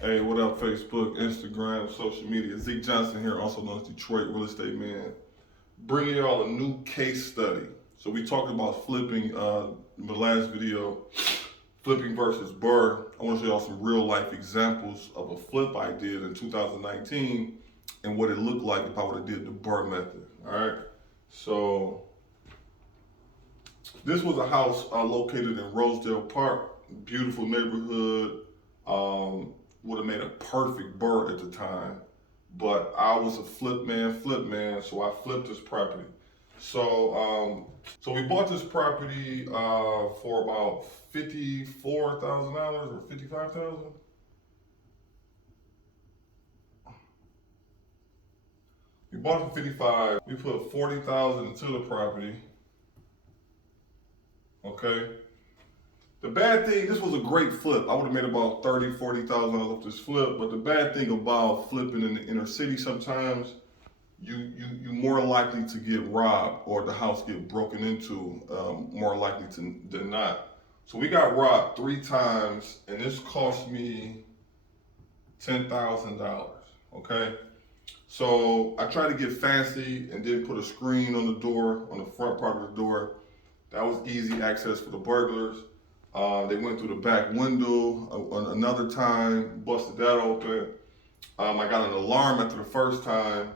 Hey, what up, Facebook, Instagram, social media? Zeke Johnson here, also known as Detroit Real Estate Man. Bringing y'all a new case study. So we talked about flipping in the last video, flipping versus BRRRR. I want to show y'all some real life examples of a flip I did in 2019 and what it looked like if I would have did the BRRRR method. All right. So this was a house located in Rosedale Park, beautiful neighborhood. Would have made a perfect BRRRR at the time, but I was a flip man, so I flipped this property. So we bought this property for about $54,000 or $55,000. We bought it for $55,000. We put $40,000 into the property. Okay. The bad thing, this was a great flip. I would have made about $30,000, $40,000 off this flip. But the bad thing about flipping in the inner city, sometimes you're more likely to get robbed or the house get broken into, more likely than not. So we got robbed 3 times, and this cost me $10,000. Okay. So I tried to get fancy and then put a screen on the door, on the front part of the door. That was easy access for the burglars. They went through the back window another time, busted that open. I got an alarm after the first time.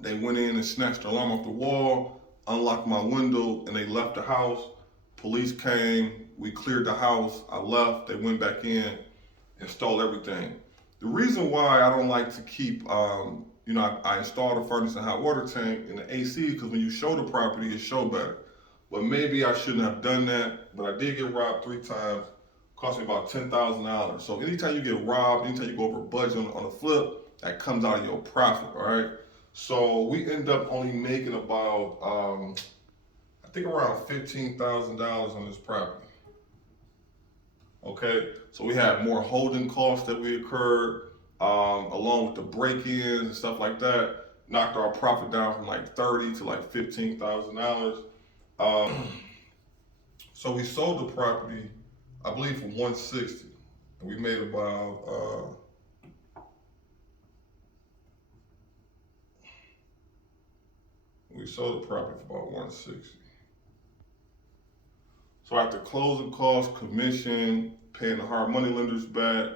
They went in and snatched the alarm off the wall, unlocked my window, and they left the house. Police came, we cleared the house, I left, they went back in and stole everything. The reason why I don't like to keep, I installed a furnace and hot water tank and the AC, because when you show the property, it show better. But maybe I shouldn't have done that, but I did get robbed 3 times, cost me about $10,000. So anytime you get robbed, anytime you go over budget on a flip, that comes out of your profit, all right? So we end up only making about, I think around $15,000 on this property. Okay, so we had more holding costs that we incurred, along with the break-ins and stuff like that, knocked our profit down from like $30,000 to like $15,000. So we sold the property, I believe, for $160,000, and we made about we sold the property for about $160,000. So after closing costs, commission, paying the hard money lenders back,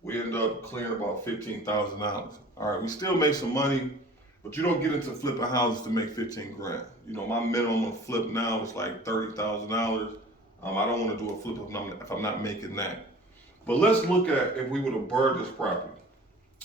we ended up clearing about $15,000. All right, we still made some money, but you don't get into flipping houses to make 15 grand. You know, my minimum on flip now is like $30,000. I don't want to do a flip if I'm not making that. But let's look at if we would have BRRRR'd this property.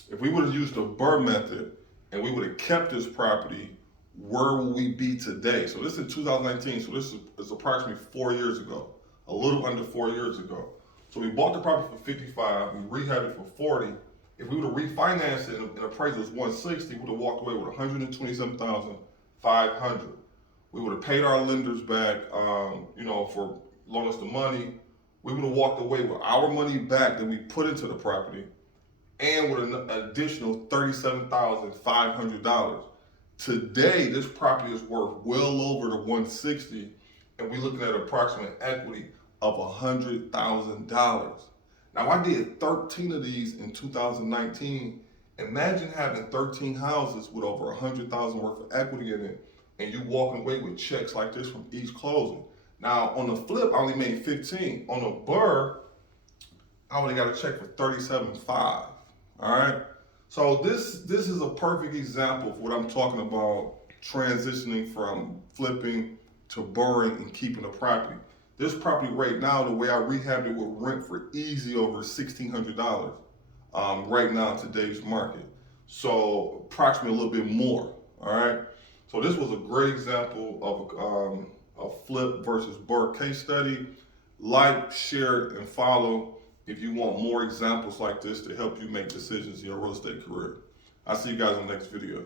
If we would have used the BRRRR method and we would have kept this property, where would we be today? So this is in 2019, so this is approximately 4 years ago, a little under 4 years ago. So we bought the property for $55,000, we rehabbed it for $40,000. If we would have refinanced it and appraised it was $160,000, we would have walked away with $127,500. We would have paid our lenders back, for loaning us the money. We would have walked away with our money back that we put into the property and with an additional $37,500. Today, this property is worth well over the $160,000, and we're looking at approximate equity of $100,000. Now, I did 13 of these in 2019. Imagine having 13 houses with over $100,000 worth of equity in it, and you walking away with checks like this from each closing. Now, on the flip, I only made 15. On the BRRRR, I only got a check for $37,500. All right. So this is a perfect example of what I'm talking about, transitioning from flipping to BRRRRing and keeping the property. This property right now, the way I rehabbed it, will rent for easy over $1,600 right now in today's market. So approximately a little bit more, all right? So this was a great example of a flip versus BRRRR case study. Like, share, and follow if you want more examples like this to help you make decisions in your real estate career. I'll see you guys in the next video.